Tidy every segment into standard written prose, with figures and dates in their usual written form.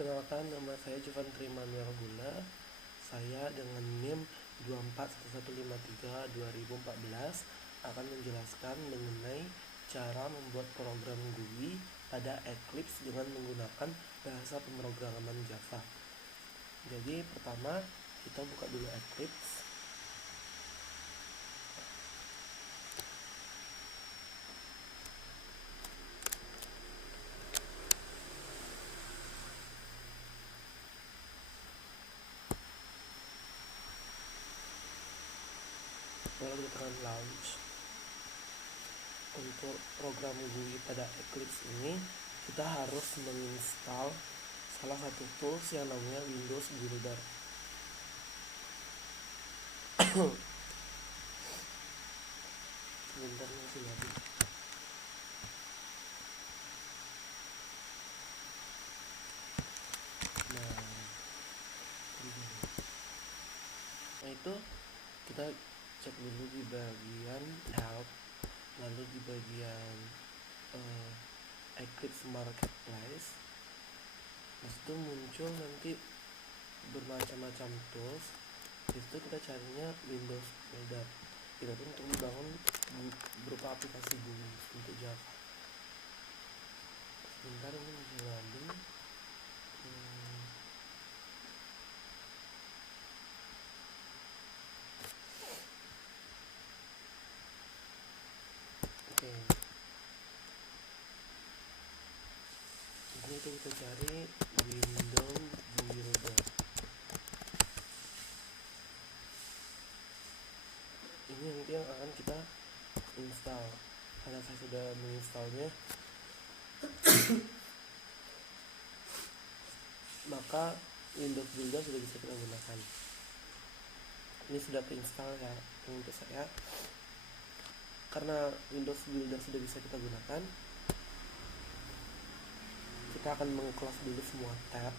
Perkenalkan, nama saya Jovan Trimanuel Gula. Saya dengan NIM 241153-2014 akan menjelaskan mengenai cara membuat program GUI pada Eclipse dengan menggunakan bahasa pemrograman Java. Jadi pertama kita buka dulu Eclipse. Lalu kita tekan launch. Untuk program GUI pada Eclipse ini kita harus menginstal salah satu tools yang namanya Windows Builder. Sebentar masih lagi. Nah itu kita cek dulu di bagian help, lalu di bagian Eclipse Marketplace. Disitu muncul nanti bermacam-macam tools. Disitu kita carinya Windows Builder. Kita pun untuk membangun berupa aplikasi GUI untuk Java. Sebentar ini masih loading. Oke. Ini kita cari Windows Builder. Ini nanti yang akan kita install. Karena saya sudah menginstalnya, maka Windows Builder sudah bisa kita gunakan. Ini sudah keinstall ya untuk saya. Karena Windows Builder sudah bisa kita gunakan, kita akan meng-close dulu semua tab.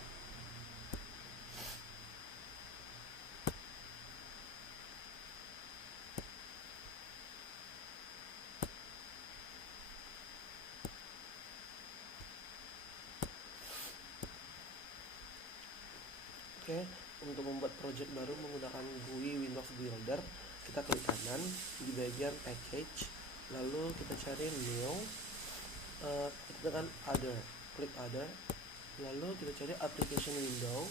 Oke, untuk membuat project baru menggunakan GUI Windows Builder, kita klik kanan di bagian package, lalu kita cari new, kita tekan other, klik other, lalu kita cari application window.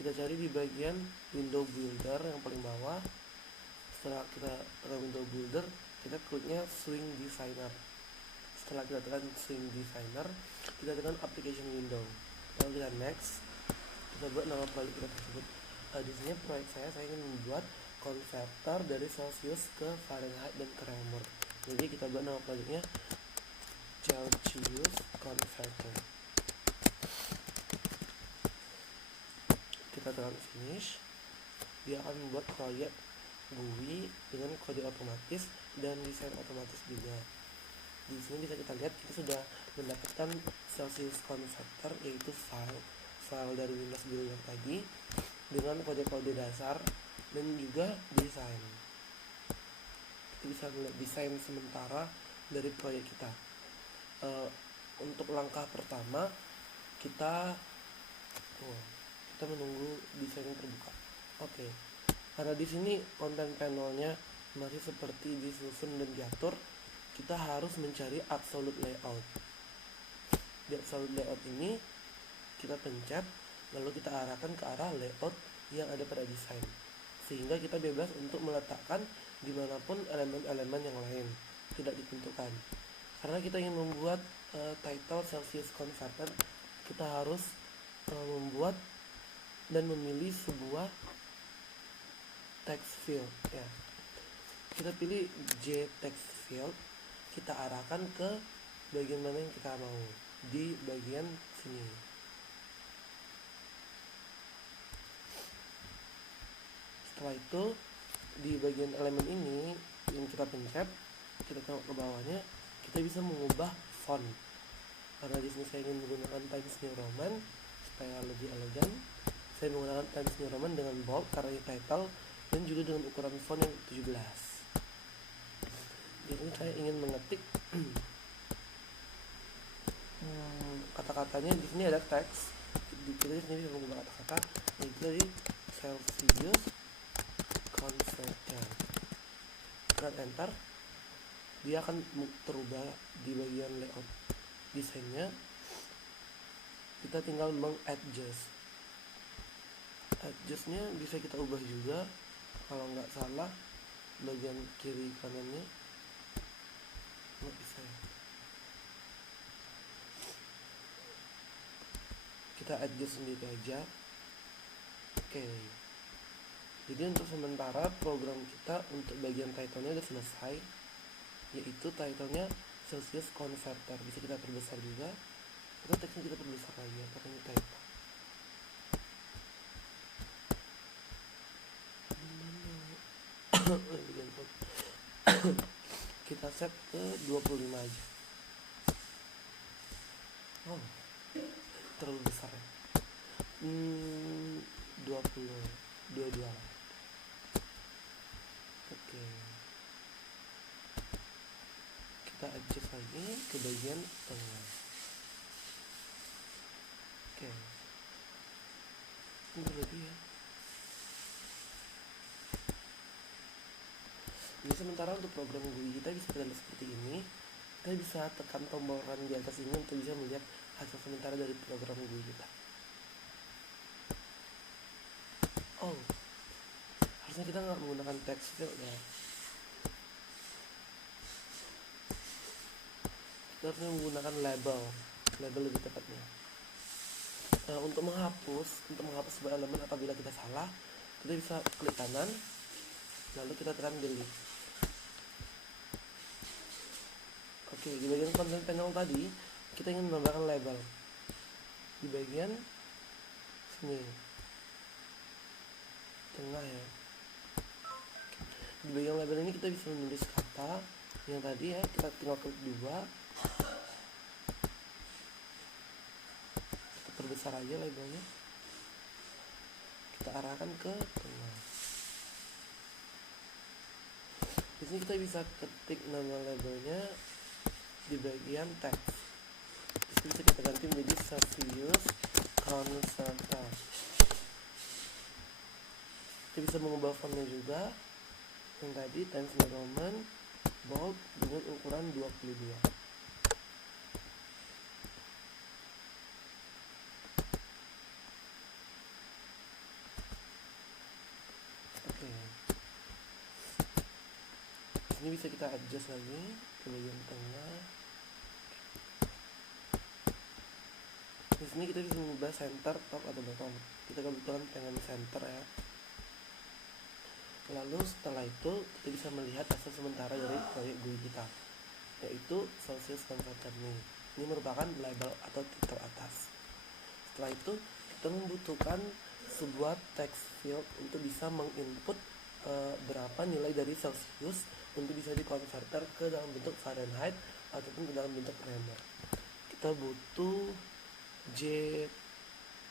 Kita cari di bagian window builder yang paling bawah. Setelah kita tekan window builder, kita kliknya swing designer. Setelah kita tekan swing designer, kita tekan application window, lalu kita next. Kita buat nama proyek kita tersebut. Di sini proyek saya ingin membuat konverter dari Celsius ke Fahrenheit dan ke Reaumur. Jadi kita buat nama proyeknya Celsius Converter. Kita tekan finish. Dia akan membuat proyek GUI dengan kode otomatis dan desain otomatis juga. Di sini bisa kita lihat kita sudah mendapatkan Celsius Converter, yaitu file dari Windows Builder tadi dengan kode-kode dasar dan juga desain. Kita bisa melihat desain sementara dari proyek kita. Untuk langkah pertama kita menunggu desain terbuka. Oke. Karena di sini content panelnya masih seperti disusun dan diatur, kita harus mencari absolute layout. Di absolute layout ini kita pencet, lalu kita arahkan ke arah layout yang ada pada desain, sehingga kita bebas untuk meletakkan dimanapun elemen-elemen yang lain, tidak ditentukan. Karena kita ingin membuat title Celsius Converter, kita harus membuat dan memilih sebuah text field ya. Kita pilih J text field, kita arahkan ke bagian mana yang kita mau, di bagian sini. Setelah itu di bagian elemen ini yang kita pencet, kita tengok ke bawahnya, kita bisa mengubah font. Karena di sini saya ingin menggunakan Times New Roman supaya lebih elegan, saya menggunakan Times New Roman dengan bold karena ini title, dan juga dengan ukuran font yang 17. Di sini saya ingin mengetik Kata-katanya di sini ada teks. Kita di sini bisa mengubah kata-kata, yaitu dari Celsius converter. Tekan enter, dia akan terubah di bagian layout desainnya. Kita tinggal mengadjust. Adjustnya bisa kita ubah juga, kalau nggak salah bagian kiri kanannya nggak bisa ya. Kita adjust sendiri aja. Oke. Jadi untuk sementara program kita untuk bagian title-nya udah selesai, yaitu title-nya Celsius Converter. Bisa kita perbesar juga, atau teksnya kita perbesar lagi, katanya title. Kita set ke 25 aja. Oh, terlalu besar ya. 22. Oke. Kita adjust lagi ke bagian tengah. Oke. Ini berlebih ya. Jadi sementara untuk program GUI kita bisa terlihat seperti ini. Kita bisa tekan tombol run di atas ini untuk bisa melihat hasil sementara dari program GUI kita. Oh, harusnya kita nggak menggunakan text field ya. Kita harusnya menggunakan label lebih tepatnya. Untuk menghapus sebuah elemen apabila kita salah, kita bisa klik kanan, lalu kita tekan delete. Oke, di bagian content panel tadi kita ingin menambahkan label di bagian sini tengah ya. Di bagian label ini kita bisa menulis kata yang tadi ya, kita tinggal klik 2, kita perbesar aja labelnya, kita arahkan ke tengah. Di sini kita bisa ketik nama labelnya di bagian teks. Terus bisa kita ganti menjadi Celsius Converter. Kita bisa mengubah fontnya juga, yang tadi Times New Roman bold dengan ukuran 22. Oke. Ini bisa kita adjust lagi ke bagian tengah. Di sini kita bisa mengubah center, top atau bottom. Kita kebetulan pengen center ya. Lalu setelah itu kita bisa melihat hasil sementara dari proyek GUI kita, yaitu Celsius Converter ini. Ini merupakan label atau titel atas. Setelah itu kita membutuhkan sebuah text field untuk bisa menginput berapa nilai dari Celsius untuk bisa dikonverter ke dalam bentuk Fahrenheit ataupun ke dalam bentuk Reamer. Kita butuh J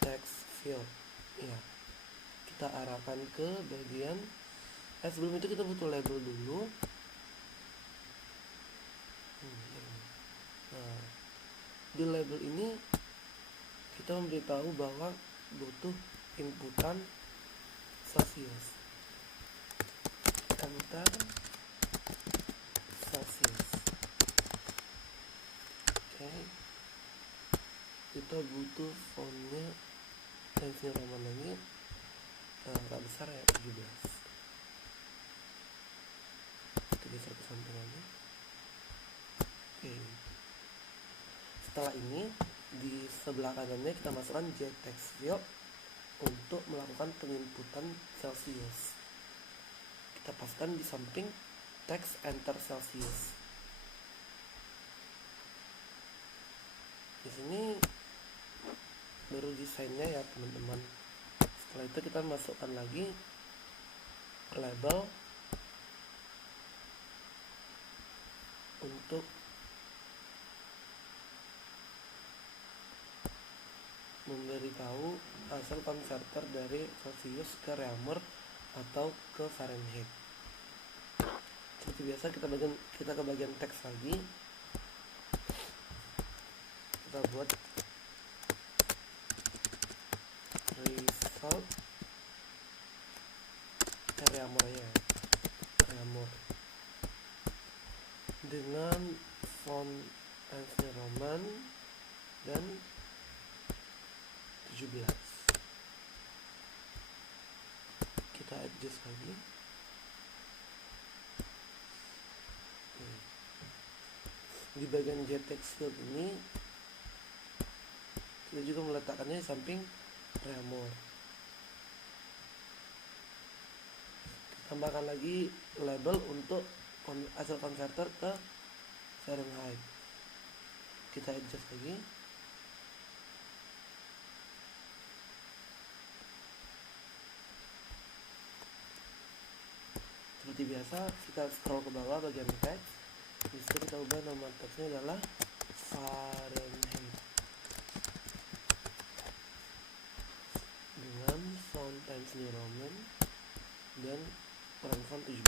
text field ya. Kita arahkan ke bagian sebelum itu kita butuh label dulu. Nah, di label ini kita memberitahu bahwa butuh inputan Celsius. Enter Celsius. Oke. Kita butuh fontnya Times New Roman lagi, agak besar ya, 17. Kita geser ke samping lagi. Oke. Setelah ini di sebelah kanannya kita masukkan J text field untuk melakukan penginputan Celsius. Kita paskan di samping teks enter Celsius. Di sini baru desainnya ya teman-teman. Setelah itu kita masukkan lagi label untuk memberitahu hasil konverter dari Celsius ke Reamer atau ke Fahrenheit. Seperti biasa kita ke bagian teks lagi. kita buat result Reaumur dengan font Times New Roman dan 17. Kita adjust lagi. Di bagian JText field ini kita juga meletakkannya di samping Reaumur. Tambahkan lagi label untuk hasil converter ke Fahrenheit. Kita adjust lagi. Seperti biasa, kita scroll ke bawah bagian teks. Di situ kita ubah nama teksnya adalah Fahrenheit dengan font Times New Roman dan ukuran font 17.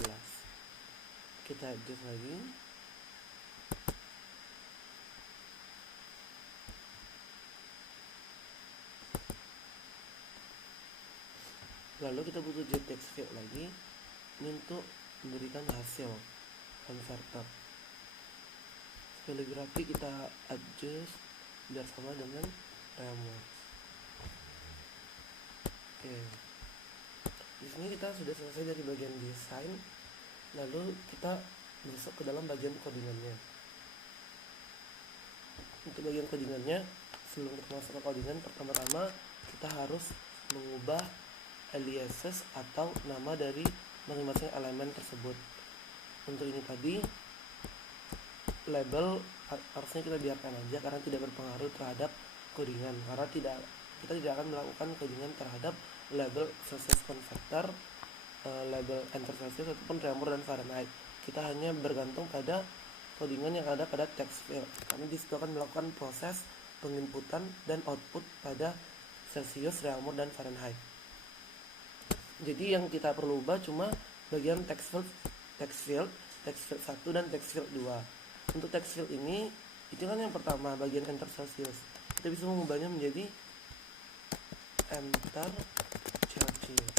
Kita adjust lagi. Lalu kita butuh JText field lagi ini untuk memberikan hasil converter. Kaligrafi kita adjust biar sama dengan Reaumur. Oke. Di sini kita sudah selesai dari bagian desain. Lalu kita masuk ke dalam bagian codingannya. Untuk bagian codingannya, sebelum kita masuk ke codingan, pertama-tama kita harus mengubah aliases atau nama dari masing-masing elemen tersebut. Untuk ini tadi label harusnya kita biarkan aja karena tidak berpengaruh terhadap codingan, karena kita tidak akan melakukan codingan terhadap label Celsius converter, label enter Celsius ataupun Reaumur dan Fahrenheit. Kita hanya bergantung pada codingan yang ada pada text field, karena disitu akan melakukan proses penginputan dan output pada Celsius, Reaumur dan Fahrenheit. Jadi yang kita perlu ubah cuma bagian text field 1 dan text field 2. Untuk text field ini, itu kan yang pertama bagian enter Celsius. Kita bisa mengubahnya menjadi enter Celsius.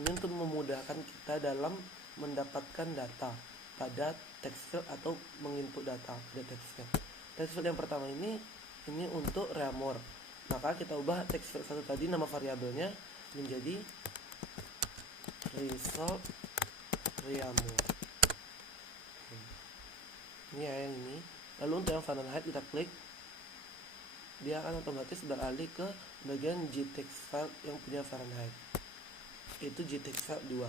Ini untuk memudahkan kita dalam mendapatkan data pada text field atau menginput data pada text field. Text field yang pertama ini untuk Reaumur. Maka kita ubah text field 1 tadi nama variabelnya menjadi result Reaumur. Ini ya yang ini. Lalu untuk yang Fahrenheit kita klik, dia akan otomatis beralih ke bagian JText file yang punya Fahrenheit, yaitu JText file 2.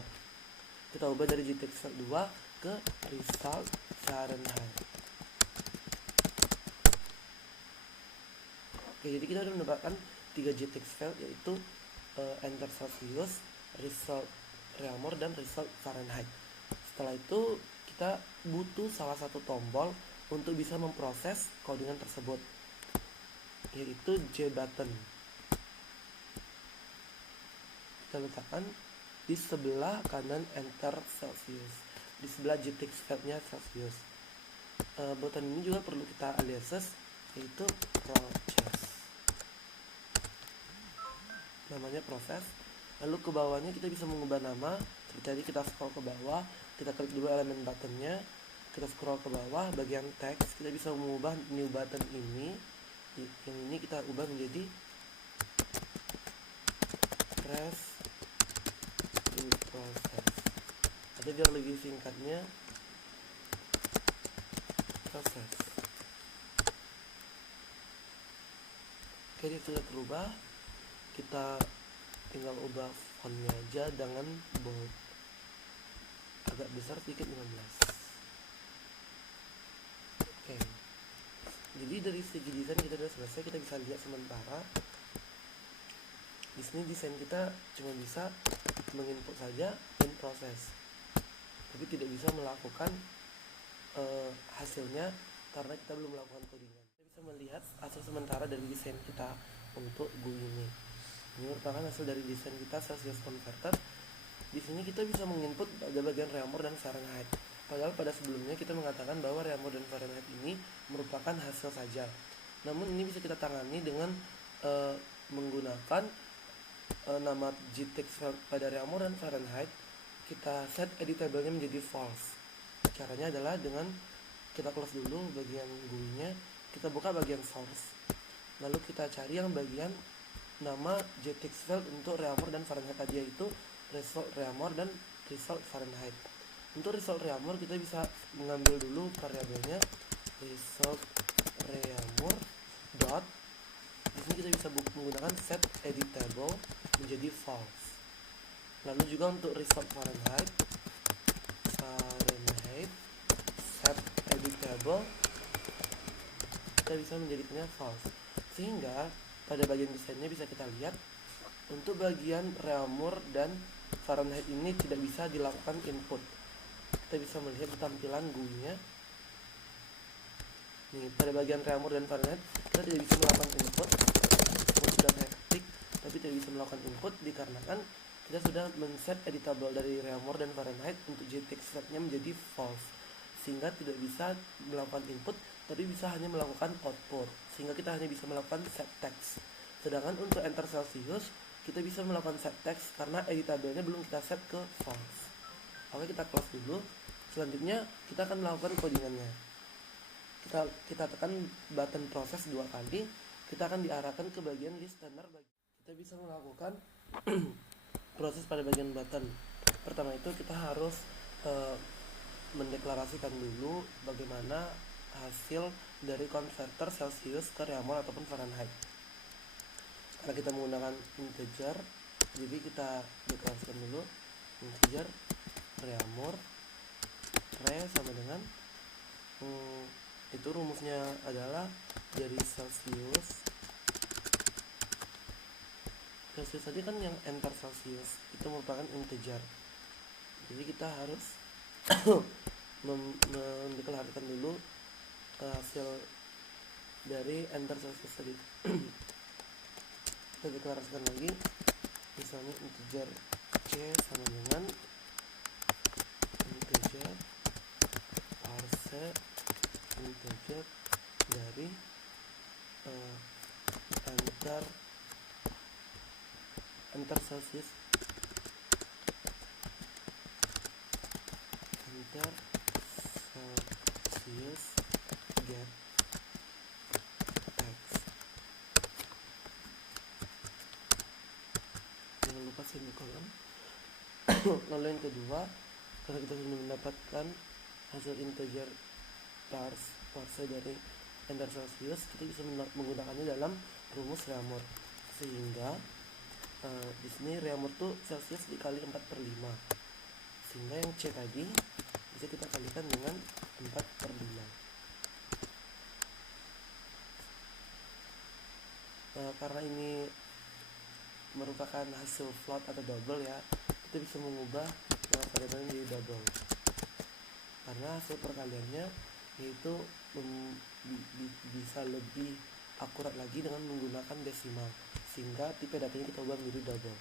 Kita ubah dari JText file 2 ke result Fahrenheit. Oke, jadi kita sudah mendapatkan 3 JText file, yaitu enter Celsius, result Reaumur, dan result Fahrenheit. Setelah itu kita butuh salah satu tombol untuk bisa memproses codingan tersebut, yaitu J button. Kita letakkan di sebelah kanan enter Celsius, di sebelah JText file-nya Celsius. Button ini juga perlu kita aliases, yaitu process. Namanya proses. Lalu ke bawahnya kita bisa mengubah nama. Seperti tadi kita scroll ke bawah, kita klik dua elemen buttonnya, kita scroll ke bawah bagian teks, kita bisa mengubah new button ini. Yang ini kita ubah menjadi press to process, atau biar lebih singkatnya proses. Oke, ini sudah terubah. Kita tinggal ubah fontnya aja dengan bold, agak besar sedikit 15. Oke, jadi dari segi desain kita sudah selesai. Kita bisa lihat sementara di sini desain kita cuma bisa menginput saja dan proses, tapi tidak bisa melakukan hasilnya karena kita belum melakukan codingan. Kita bisa melihat hasil sementara dari desain kita untuk GUI ini. Ini merupakan hasil dari desain kita Celsius converter. Di sini kita bisa menginput pada bagian Reaumur dan Fahrenheit. Padahal pada sebelumnya kita mengatakan bahwa Reaumur dan Fahrenheit ini merupakan hasil saja. Namun ini bisa kita tangani dengan menggunakan nama GText pada Reaumur dan Fahrenheit. Kita set editable-nya menjadi false. Caranya adalah dengan kita close dulu bagian GUI-nya, kita buka bagian source, lalu kita cari yang bagian nama GText file untuk Reaumur dan Fahrenheit tadi, yaitu result Reaumur dan result Fahrenheit. Untuk result Reaumur kita bisa mengambil dulu variabelnya result Reaumur dot, di sini kita bisa menggunakan set editable menjadi false. Lalu juga untuk result Fahrenheit set editable kita bisa menjadikannya false, sehingga pada bagian desainnya bisa kita lihat untuk bagian Reaumur dan Fahrenheit ini tidak bisa dilakukan input. Kita bisa melihat tampilan GUI-nya. Nih, pada bagian Reaumur dan Fahrenheit kita tidak bisa melakukan input. Sudah saya ketik tapi tidak bisa melakukan input dikarenakan kita sudah men-set editable dari Reaumur dan Fahrenheit untuk GText file-nya menjadi false, sehingga tidak bisa melakukan input tapi bisa hanya melakukan output, sehingga kita hanya bisa melakukan set text. Sedangkan untuk enter Celsius kita bisa melakukan set text karena editable-nya belum kita set ke false. Oke, kita close dulu. Selanjutnya kita akan melakukan codingannya. Kita tekan button proses 2 kali, kita akan diarahkan ke bagian listener. Kita bisa melakukan proses pada bagian button. Pertama itu kita harus mendeklarasikan dulu bagaimana hasil dari konverter Celsius ke Reaumur ataupun Fahrenheit. Karena kita menggunakan integer, jadi kita deklarasikan dulu integer Reaumur re sama dengan itu rumusnya adalah dari Celsius tadi kan yang enter Celsius itu merupakan integer, jadi kita harus mendeklarasikan dulu hasil dari enter Celsius tadi. Kita deklarasikan lagi, misalnya integer c sama dengan integer parse integer dari enter Celsius get text. Jangan lupa semikolon. Lalu yang kedua, karena kita sudah mendapatkan hasil integer parse dari enter Celsius, kita bisa menggunakannya dalam rumus Reaumur, sehingga di sini Reaumur tuh Celsius dikali 4/5, sehingga yang C tadi bisa kita kalikan dengan 4/5. Karena ini merupakan hasil float atau double ya, kita bisa mengubah variabelnya menjadi double, karena hasil perkaliannya yaitu bisa lebih akurat lagi dengan menggunakan desimal, sehingga tipe datanya kita ubah menjadi double.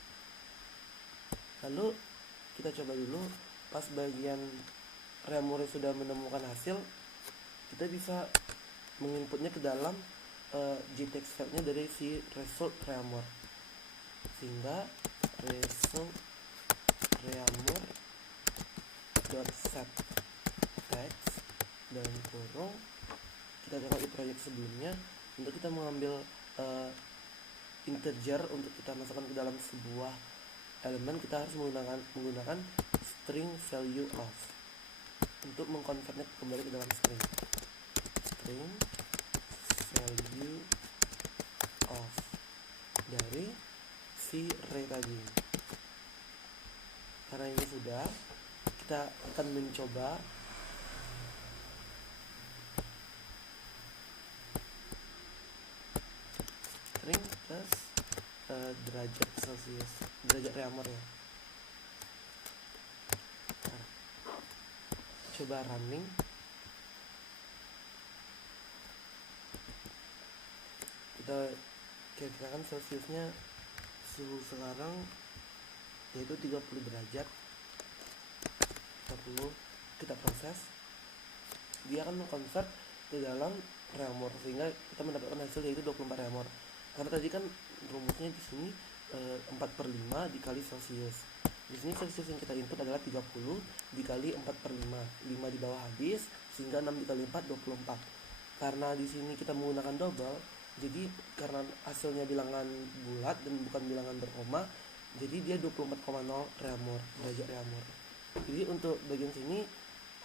Lalu kita coba dulu pas bagian Reaumur sudah menemukan hasil, kita bisa menginputnya ke dalam GText file-nya dari si result Reaumur, sehingga result Reaumur .set text dalam kurung, kita tengok di proyek sebelumnya, untuk kita mengambil integer untuk kita masukkan ke dalam sebuah elemen, kita harus menggunakan string value of untuk mengkonvertnya kembali ke dalam string value of dari si array tadi. Karena ini sudah, kita akan mencoba string plus derajat Celsius, derajat Reaumur ya. Nah, coba running. Kita kira-kirakan Celsiusnya suhu sekarang yaitu 30 derajat. 30, kita proses, dia akan mengkonvert ke dalam reaumur, sehingga kita mendapatkan hasil yaitu 24 reaumur. Karena tadi kan rumusnya di sini 4/5 dikali Celsius. Di sini Celsius yang kita input adalah 30 dikali 4/5, 5 di bawah habis, sehingga 6 dikali 4 24. Karena di sini kita menggunakan double, jadi karena hasilnya bilangan bulat dan bukan bilangan berkoma, jadi dia 24,0 reaumur, derajat reaumur. Jadi untuk bagian sini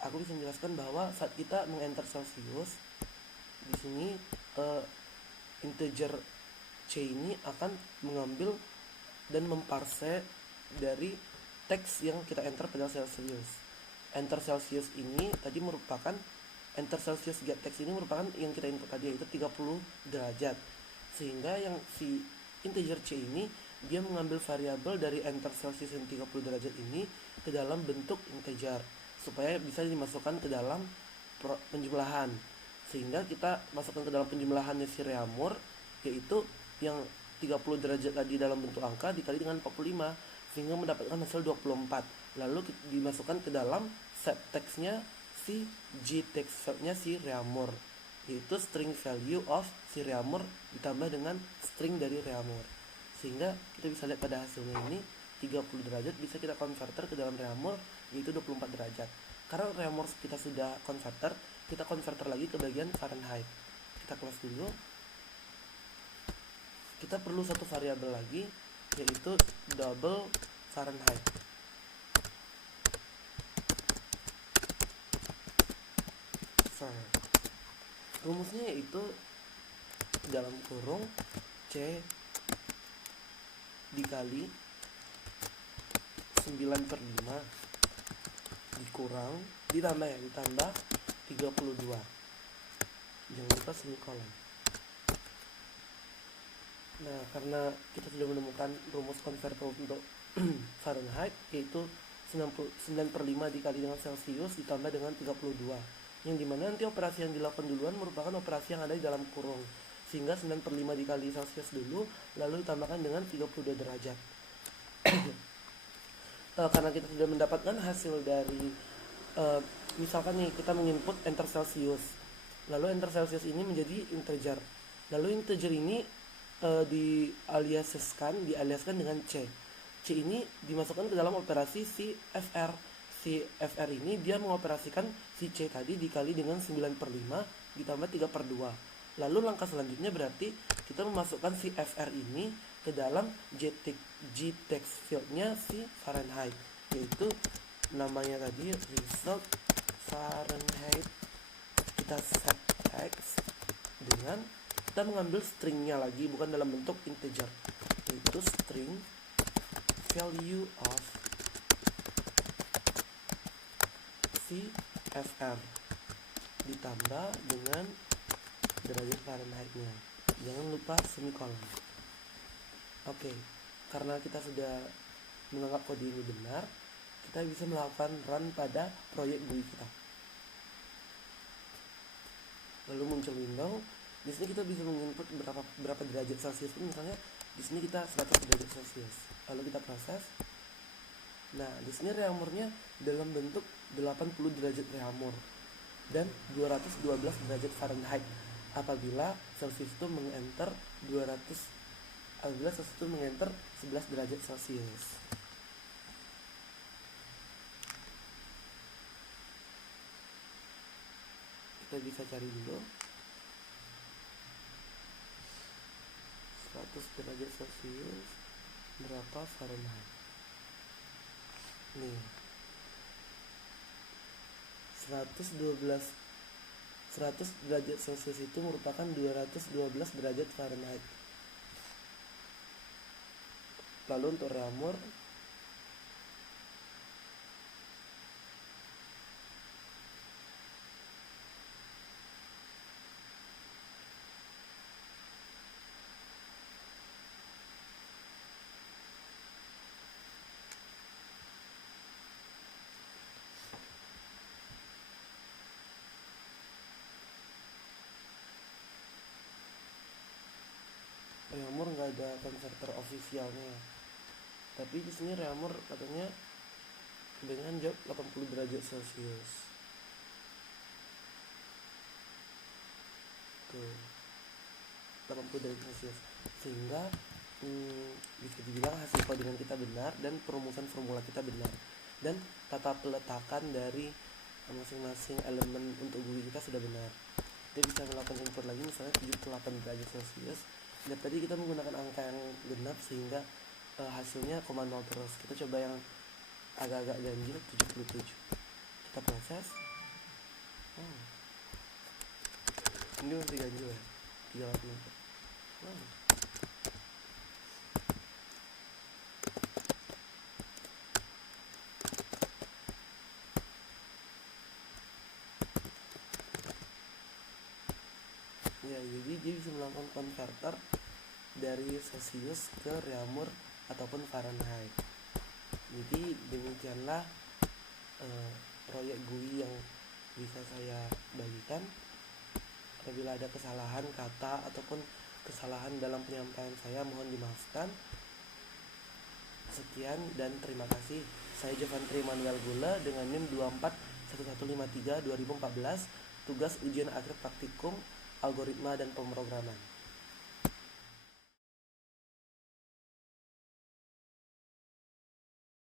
aku bisa menjelaskan bahwa saat kita mengenter Celsius, di sini integer C ini akan mengambil dan memparse dari teks yang kita enter pada Celsius. Enter Celsius ini tadi merupakan enter Celsius get text ini merupakan yang kita input tadi, yaitu 30 derajat. Sehingga yang si integer C ini dia mengambil variabel dari enter Celsius yang 30 derajat ini ke dalam bentuk integer supaya bisa dimasukkan ke dalam penjumlahan. Sehingga kita masukkan ke dalam penjumlahannya si reaumur, yaitu yang 30 derajat tadi dalam bentuk angka dikali dengan 45, sehingga mendapatkan hasil 24. Lalu dimasukkan ke dalam set teksnya si gtext field-nya si reaumur, yaitu string value of si reaumur ditambah dengan string dari reaumur. Sehingga kita bisa lihat pada hasilnya ini 30 derajat bisa kita converter ke dalam reaumur, yaitu 24 derajat. Karena reaumur kita sudah converter, kita converter lagi ke bagian Fahrenheit. Kita close dulu. Kita perlu satu variabel lagi, yaitu double Fahrenheit. Rumusnya yaitu dalam kurung C dikali 9/5 dikurang ditambah 32. Jangan lupa semikolon. Nah, karena kita sudah menemukan rumus konverter untuk Fahrenheit, yaitu 9/5 dikali dengan Celsius ditambah dengan 32, yang dimana nanti operasi yang dilakukan duluan merupakan operasi yang ada di dalam kurung, sehingga 9/5 dikali Celsius dulu, lalu ditambahkan dengan 32 derajat. Karena kita sudah mendapatkan hasil dari misalkan nih kita menginput enter Celsius, lalu enter Celsius ini menjadi integer, lalu integer ini dialiaskan dengan C. C ini dimasukkan ke dalam operasi si FR. Si FR ini dia mengoperasikan si C tadi dikali dengan 9/5 ditambah 3/2. Lalu langkah selanjutnya berarti kita memasukkan si FR ini ke dalam gtext field-nya si Fahrenheit, yaitu namanya tadi result Fahrenheit. Kita set text dengan kita mengambil stringnya lagi, bukan dalam bentuk integer, yaitu string value of si FR ditambah dengan derajat Fahrenheit-nya. Jangan lupa semikolon. Oke, karena kita sudah menganggap kode ini benar, kita bisa melakukan run pada proyek GUI kita. Lalu muncul window. Di sini kita bisa menginput berapa derajat Celsius pun, misalnya di sini kita 100 derajat Celsius. Lalu kita proses. Nah, di sini reaumurnya dalam bentuk 80 derajat reaumur dan 212 derajat Fahrenheit apabila Celsius itu mengenter 11 derajat Celsius. Kita bisa cari dulu 100 derajat Celsius berapa Fahrenheit. Nih 100 derajat Celsius itu merupakan 212 derajat Fahrenheit. Lalu untuk reaumur nggak ada konverter ofisialnya, tapi di sini reaumur katanya dengan jawab 80 derajat Celsius. Tuh, 80 derajat Celcius. Sehingga bisa dibilang hasil codingan kita benar dan perumusan formula kita benar, dan tata peletakan dari masing-masing elemen untuk GUI kita sudah benar. Kita bisa melakukan input lagi misalnya 78 derajat Celcius, dan tadi kita menggunakan angka yang genap sehingga hasilnya 0 terus. Kita coba yang agak-agak ganjil, 77. Kita proses. Ini masih ganjil ya, 38. Ya, jadi dia bisa melakukan konverter dari Celsius ke Reaumur ataupun Fahrenheit. Jadi demikianlah proyek GUI yang bisa saya bagikan. Apabila ada kesalahan kata ataupun kesalahan dalam penyampaian saya, mohon dimaafkan. Sekian dan terima kasih. Saya Jovantri Manuel Gula dengan NIM 241153 2014, tugas ujian akhir praktikum algoritma dan pemrograman.